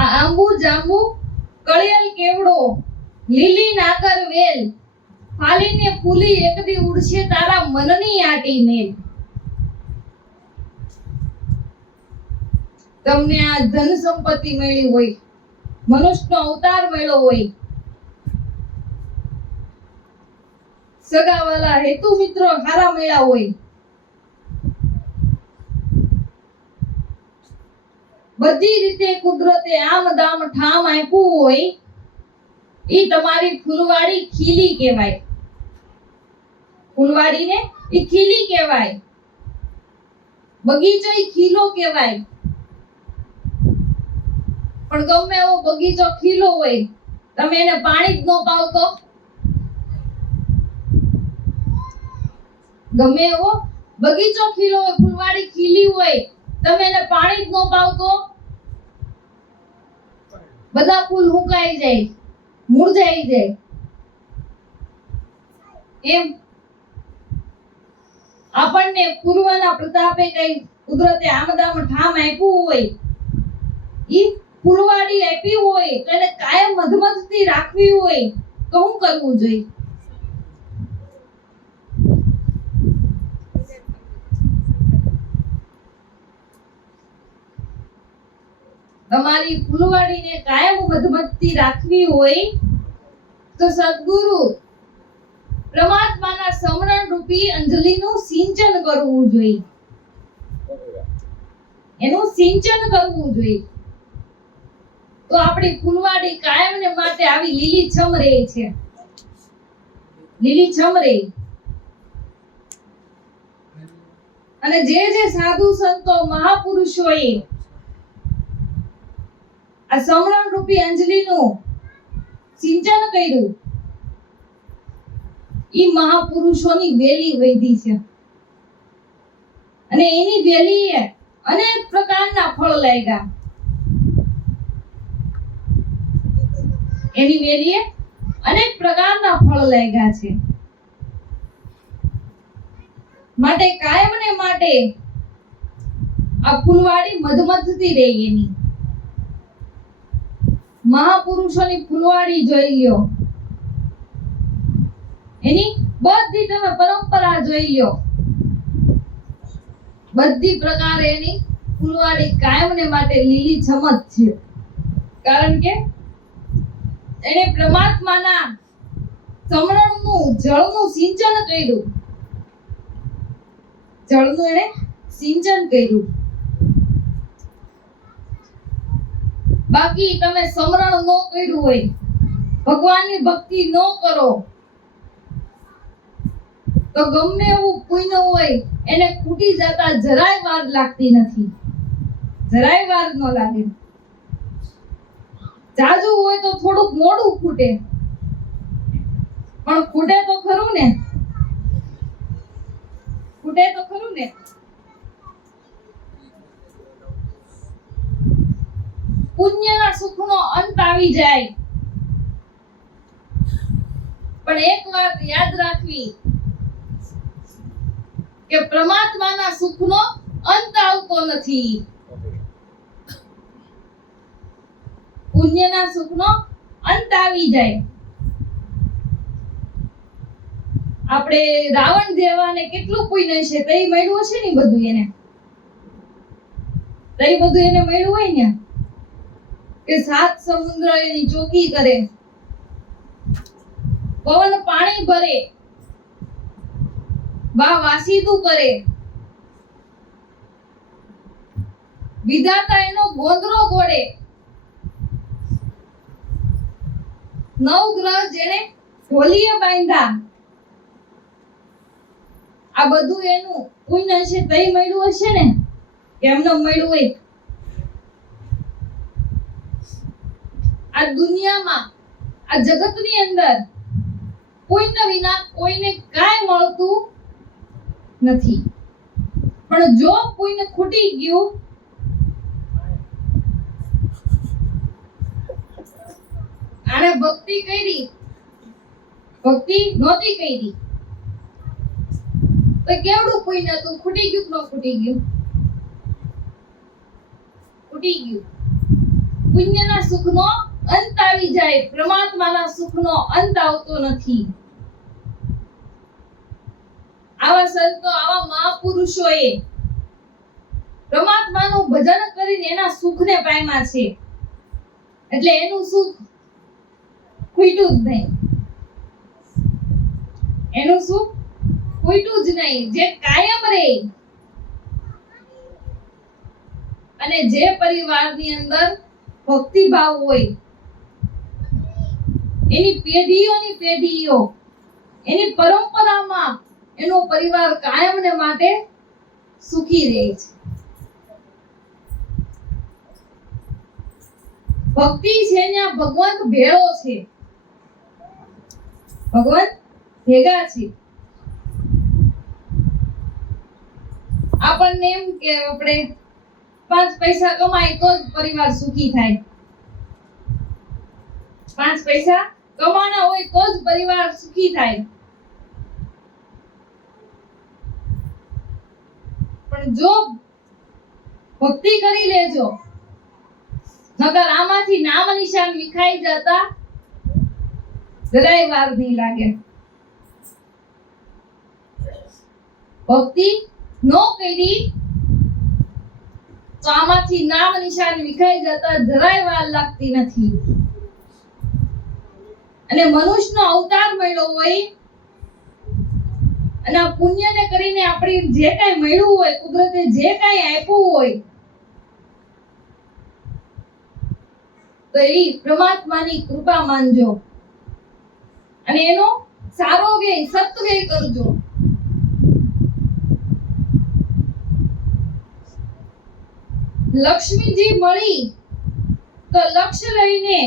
આ આંબુ જાંબુ કળિયલ કેવડો લીલી નાગર વેલ ફાલીને ફૂલી એકદી ઉડશે તારા મનની આટી મેલ. તમને આ ધન સંપત્તિ મળી હોય, મનુષ્યનો અવતાર મળ્યો હોય, સગાવાલા હેતુ મિત્રો હારા મળ્યા હોય, બધી રીતે કુદરતે આમ દામ ઠામ આપ્યું હોય, ઈ તમારી ફૂલવાડી ખીલી કહેવાય. ફૂલવાડીને ઈ ખીલી કહેવાય, બગીચો ઈ ખીલો કહેવાય. પણ ગમે એવો બગીચો ખીલો હોય, તમે એને પાણી જ ન પાવ તો, ગમે એવો બગીચો ખીલો હોય, ફૂલવાડી ખીલી હોય, તમે એને પાણી જ ન પાવ તો બધા ફૂલ હુકાઈ જાય, મુરઝાઈ જાય. એમ આપણને પૂર્વના પ્રતાપે કઈ કુદરતે આમદામ ઠામ આપ્યું હોય, ઈ ફૂલવાડી આપી હોય તો એને કાયમ મધમધતી રાખવી હોય તો શું કરવું જોઈએ? તમારી ફૂલવાડીને કાયમ મધમધતી રાખવી હોય તો સદગુરુ પરમાત્માના સમરણ રૂપી અંજલિનું સિંચન કરવું જોઈએ. એનું સિંચન કરવું જોઈએ તો આપણી ફૂલવાડી કાયમને માટે આવી લીલીછમ રહે છે, લીલીછમ રહે. અને જે સાધુ સંતો મહાપુરુષોએ આ સમરણ રૂપી અંજલિનું સિંચન કર્યું, ઈ મહાપુરુષોની વેલી વૈધી છે. અને એની વેલીએ અનેક પ્રકારના ફળ લાગ્યા. એની વેલીએ અનેક પ્રકારના ફળ લાગ્યા છે. માટે કાયમને માટે આ ફૂલવાડી મધમધતી રહે. એની મહાપુરુષોની ફૂલવાડી જોઈ લ્યો, એની બધી તમે પરંપરા જોઈ લ્યો, બધી પ્રકારે એની ફૂલવાડી કાયમને માટે લીલીછમ જ છે. કારણ કે એને પરમાત્માના સમરણનું જળનું સિંચન કર્યું, જળનું એને સિંચન કર્યું. બાકી તમે સમરણ ન કર્યું હોય, ભગવાનની ભક્તિ ન કરો તો ગમે એવું પુણ્ય હોય એને ખૂટી જતા જરાય વાર લાગતી નથી, જરાય વાર ન લાગે. જાજુ હોય તો થોડુંક મોડું ફૂટે, પણ ફૂટે તો ખરું ને, ફૂટે તો ખરું ને. પુણ્યના સુખનો અંત આવી જાય, પણ એક વાત યાદ રાખવી કે પરમાત્માના સુખનો અંત આવતો નથી. પુણ્યના સુખનો અંત આવી જાય. આપણે રાવણ જેવાને કેટલું પુણ્ય છે તે મળ્યું હશે ને, બધું એને તે બધું એને મળ્યું હોય ને, કે 7 સમુદ્ર એની ચોકી કરે, પવન પાણી ભરે, વાસીદું કરે, વિધાતા એનો ગોંદરો ઘોડે, 9 ગ્રહ જેને ઢોલીએ બાંધ્યા. આ બધું એનું પુણ્ય છે તે મળ્યું હશે ને, એમને મળ્યું હોય. આ દુનિયામાં, આ જગતની અંદર પુણ્ય વિના કોઈને કાંઈ મળતું નથી. પણ જો પુણ્ય ખૂટી ગયું, આને ભક્તિ કરી, ભક્તિ નહોતી કરી તો કેવડું પુણ્ય હતું, ખૂટી ગયું કે ન ખૂટી ગયું? ખૂટી ગયું. પુણ્યના સુખનો અંત આવી જાય, પરમાત્માના સુખનો અંત આવતો નથી. આવા સંતો, આવા મહાપુરુષોએ પરમાત્માનું ભજન કરીને એના સુખને પામ્યા છે, એટલે એનું સુખ ખૂટ્યું જ નહીં. એનું સુખ ખૂટ્યું જ નહીં, જે કાયમ રહે. અને જે પરિવારની અંદર ભક્તિભાવ હોય, એની પેઢીઓની પેઢીઓ, એની પરંપરામાં એનો પરિવાર કાયમને માટે સુખી રહે છે. ભક્તિ છે ત્યાં ભગવંત ભેળો છે, ભગવંત ભેગા છે. આપણને એમ કે આપણે 5 પૈસા કમાય તો જ પરિવાર સુખી થાય, 5 પૈસા કમાના હોય તો જ પરિવાર સુખી થાય. પણ જો ભક્તિ કરી લેજો, નકર આમાંથી નામ નિશાન વિખાઈ જતા જરાય વાર નહીં લાગે. ભક્તિ નો કરી તો આમાંથી નામ નિશાન વિખાઈ જતા જરાય વાર લાગતી નથી. અને મનુષ્યનો અવતાર મળ્યો હોય અને આ પુણ્યને કરીને આપણે જે કાંઈ મળ્યું હોય, કુદરતે જે કાંઈ આપ્યું હોય, તો એ પરમાત્માની કૃપા માનજો અને એનો સારો વ્યય, સત્વ્યય કરજો. લક્ષ્મીજી મળી તો લક્ષ્ય લઈને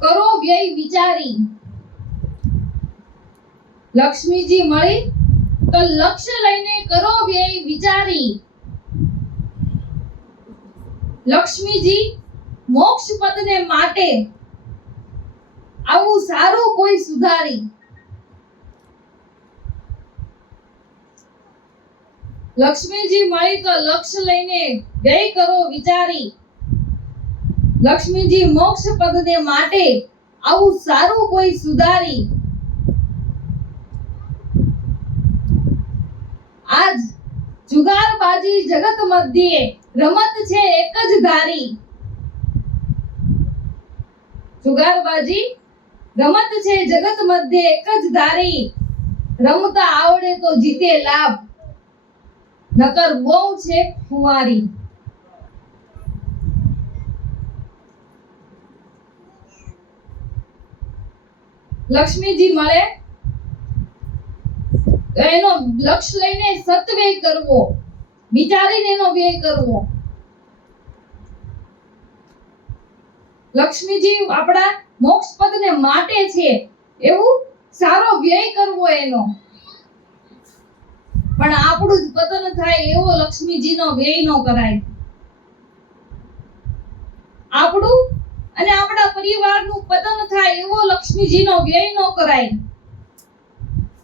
કરો વ્યય વિચારી. લક્ષ્મીજી મળી તો લક્ષ્ય લઈને કરો વ્યય વિચારી. લક્ષ્મીજી મોક્ષ પદને માટે આવું સારું કોઈ સુધારી. લક્ષ્મીજી મળી તો લક્ષ્ય લઈને વ્યય કરો વિચારી. લક્ષ્મીજી મોક્ષ પદને માટે આવું સારું કોઈ સુધારી. આજ જુગારબાજી જગત મધ્યે રમત છે એક જ ધારી. જુગારબાજી રમત છે જગત મધ્યે એક જ ધારી. રમતા આવડે તો જીતે લાભ, નકર બહુ છે ફુવારી. લક્ષ્મીજી મળે તો એનો લક્ષ્ય લઈને સત્વ્યય કરવો, વિચારીને એનો વ્યય કરવો. લક્ષ્મીજી આપણા મોક્ષ પદને માટે છે એવું સારો વ્યય કરવો એનો. પણ આપણું જ પતન થાય એવો લક્ષ્મીજીનો વ્યય ન કરાય. આપણું અને આપણા પરિવારનું પતન થાય એવો લક્ષ્મીજીનો વ્યય ન કરાય.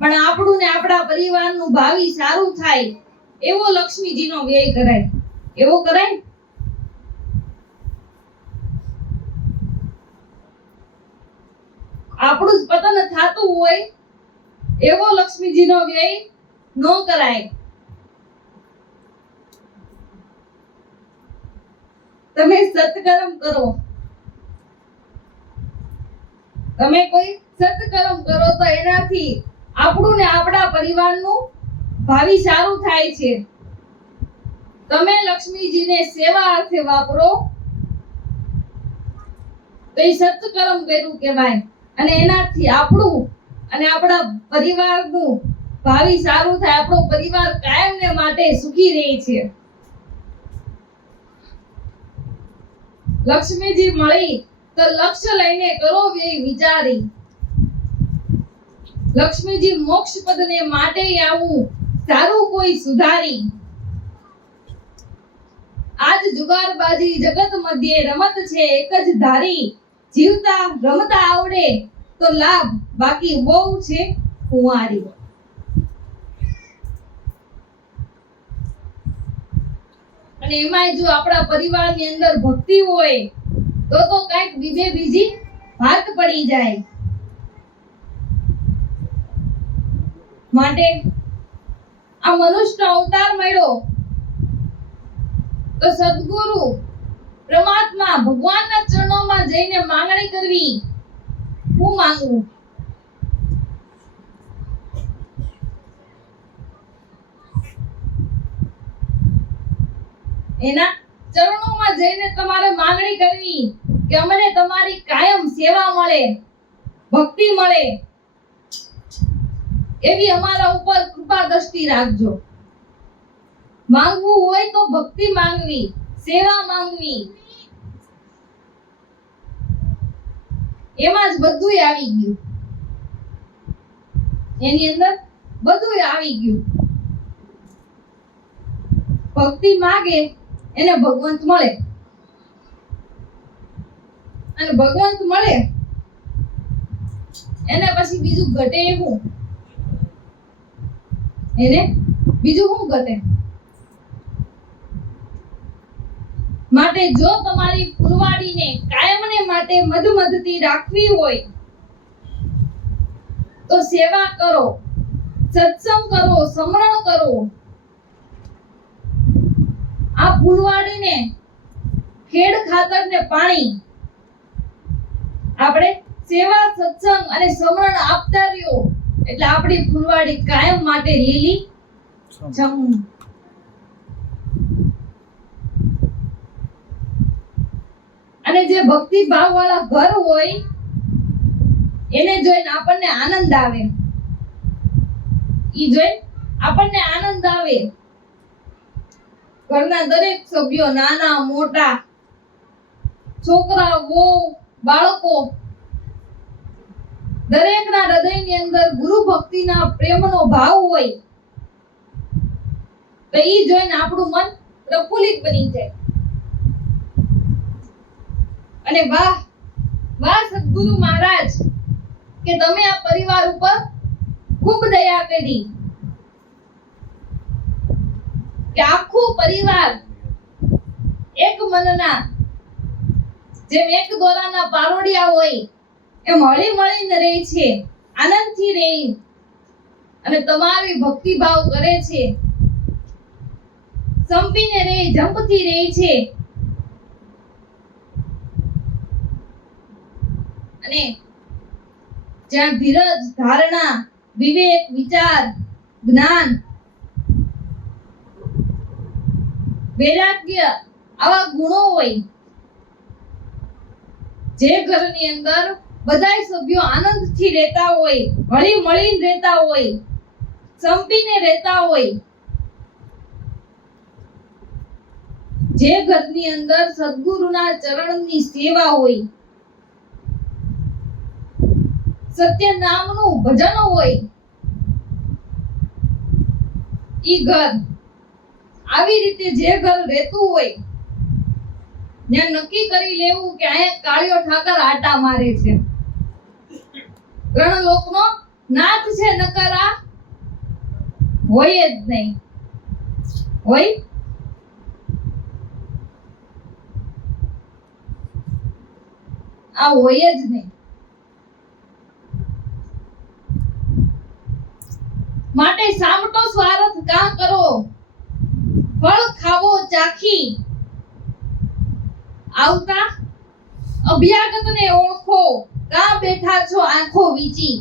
પણ આપણું ને આપણા પરિવારનું ભાવિ સારું થાય એવો લક્ષ્મીજીનો વ્યય કરાય. એવો કરાય? આપણું જ પતન થાતું હોય એવો લક્ષ્મીજીનો વ્યય ન કરાય. તમે સત્કર્મ કરો, તમે કોઈ સત્કર્મ કરો તો એનાથી આપણું ને આપણા પરિવારનું ભાવિ સારું થાય છે. તમે લક્ષ્મીજીને સેવા અર્થે વાપરો તો એ સત્કર્મ કર્યું કહેવાય. અને એનાથી આપણું અને આપણા પરિવારનું ભાવિ સારું થાય. આપણો પરિવાર કાયમને માટે સુખી રહે છે. લક્ષ્મીજી મળી તો લક્ષ્ય લઈને કરો વ્યય વિચારી. લક્ષ્મીજી મોક્ષ પદને માટે આવું સારું કોઈ સુધારી. આજ જુગારબાજી જગત મધ્યે રમત છે એક જ ધારી. જીવતા રમતા આવડે તો લાભ, બાકી બહુ છે કુંવારી. અને એમાંય જો આપણા પરિવારની અંદર ભક્તિ હોય તો કાંઈક બીજી વાત પડી જાય. માટે આ મનુષ્ય અવતાર મળ્યો તો સદગુરુ પરમાત્મા ભગવાનના ચરણોમાં જઈને માંગણી કરવી. હું માંગુ? એના ચરણોમાં જઈને તમારે માંગણી કરવી કે અમને તમારી કાયમ સેવા મળે, ભક્તિ મળે, એવી અમારા ઉપર કૃપા દ્રષ્ટિ રાખજો. માંગવું હોય તો ભક્તિ માંગવી, સેવા માંગવી, એમાં જ બધું આવી ગયું. એની અંદર બધું આવી ગયું. ભક્તિ માંગે એને ભગવંત મળે, અને ભગવંત મળે એને પછી બીજું ઘટે એવું. એને બીજું શું ઘટે? માટે જો તમારી ફૂલવાડીને કાયમને માટે મધમધતી રાખવી હોય તો સેવા કરો, સત્સંગ કરો, સમરણ કરો. આ ફૂલવાડીને ખેડ ખાતર ને પાણી આપણે સેવા, સત્સંગ અને સમરણ આપતા રહ્યો એટલે આપણી ફૂલવાડી કાયમ માટે લીલી છમ. અને જે ભક્તિ ભાવ વાળા ઘર હોય એને જોઈને આપણને આનંદ આવે. ઈ જોઈને આપણને આનંદ આવે. ઘરના દરેક સભ્યો, નાના મોટા, છોકરા, વહુ, બાળકો, દરેકના હૃદયની અંદર ગુરુ ભક્તિના પ્રેમનો ભાવ હોય તો ઈ જોઈને આપણું મન પ્રફુલ્લિત બની જાય. અને વાહ વાહ સદગુરુ મહારાજ કે તમે આ પરિવાર ઉપર ખૂબ દયા કરી કે આખું પરિવાર એક મનના, જેમ એક દોરાના પારોડિયા હોય એમ હળી મળીને રહે છે, આનંદથી રહે અને તમારી ભક્તિ ભાવ કરે છે, સંપીને રહે, જંપથી રહે છે. અને જ્યાં ધીરજ, ધારણા, વિવેક, વિચાર, જ્ઞાન, વૈરાગ્ય આવા ગુણો હોય, જે ઘરની અંદર બધાય સભ્યો આનંદથી રહેતા હોય, હળી મળીને રહેતા હોય, સંપીને રહેતા હોય, જે ઘરની અંદર સદગુરુના ચરણની સેવા હોય, સત્ય નામનું ભજન હોય, ઈ ઘર આવી રીતે જે ઘર રહેતું હોય ત્યાં નક્કી કરી લેવું કે અહીંયા કાળિયો ઠાકર આટા મારે છે, ત્રણ લોકનો નાથ છે, નકર આ હોય જ નહીં. હોય આ હોય જ નહીં. માટે સામટો સ્વાર્થ કાં કરો, ફળ ખાવો ચાખી, આવતા અભ્યાગતને ઓળખો, કાં બેઠા છો આંખો વીચી.